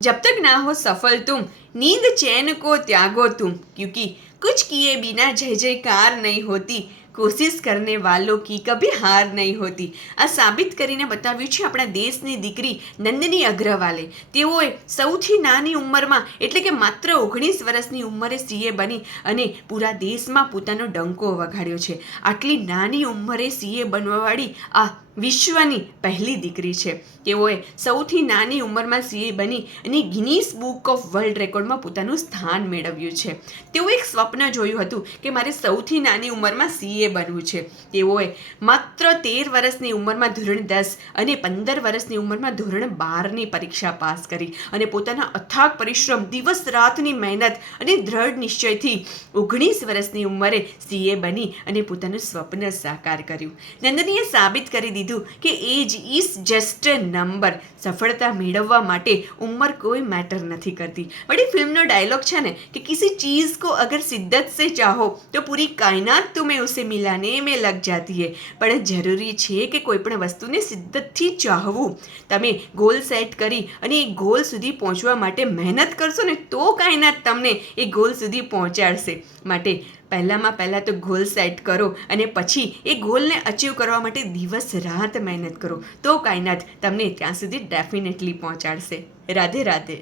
जब तक ना हो सफल तुम, नींद चैन को त्यागो तुम, क्योंकि कुछ किए बिना जय जयकार नहीं होती, કોશિશ કરને વાલો કી કભી હાર નહીં હોતી. આ સાબિત કરીને બતાવ્યું છે આપણા દેશની દીકરી નંદિની અગ્રવાલે. તેઓએ સૌથી નાની ઉંમરમાં એટલે કે માત્ર 19 વર્ષની ઉંમરે સીએ બની અને પૂરા દેશમાં પોતાનો ડંકો વગાડ્યો છે. આટલી નાની ઉંમરે સીએ બનવાવાળી આ વિશ્વની પહેલી દીકરી છે. તેઓએ સૌથી નાની ઉંમરમાં સીએ બની અને ગિનીસ બુક ઓફ વર્લ્ડ રેકોર્ડમાં પોતાનું સ્થાન મેળવ્યું છે. તેઓએ એક સ્વપ્ન જોયું હતું કે મારે સૌથી નાની ઉંમરમાં સીએ બનવું છે. તેઓએ માત્ર 13 વર્ષની ઉંમરમાં ધોરણ 10 અને 15 વર્ષની ઉંમરમાં ધોરણ 12ની પરીક્ષા પાસ કરી અને પોતાના અથાગ પરિશ્રમ, દિવસ રાતની મહેનત અને દ્રઢ નિશ્ચયથી 19 વર્ષની ઉંમરે સીએ બની અને પોતાનું સ્વપ્ન સાકાર કર્યું. નંદનીએ સાબિત કરી દીધું કે age is just a number. સફળતા મેળવવા માટે ઉંમર કોઈ મેટર નથી કરતી. બડી ફિલ્મનો ડાયલોગ છે ને કે કિસી ચીज़ को अगर शिद्दत से चाहो तो पूरी कायनात तुम्हें उसे मिलाने में लग जाती है. પણ જરૂરી છે કે કોઈ પણ વસ્તુને શિદ્દતથી ચાહવું. તમે ગોલ સેટ કરી અને એ ગોલ સુધી પહોંચવા માટે મહેનત કરશો ને તો કાયનાત તમને એ ગોલ સુધી પહોંચાડશે. માટે પહેલાં તો ગોલ સેટ કરો અને પછી એ ગોલને અચીવ કરવા માટે દિવસ રાત મહેનત કરો તો કાયનાત તમને ત્યાં સુધી ડેફિનેટલી પહોંચાડશે. રાધે રાધે.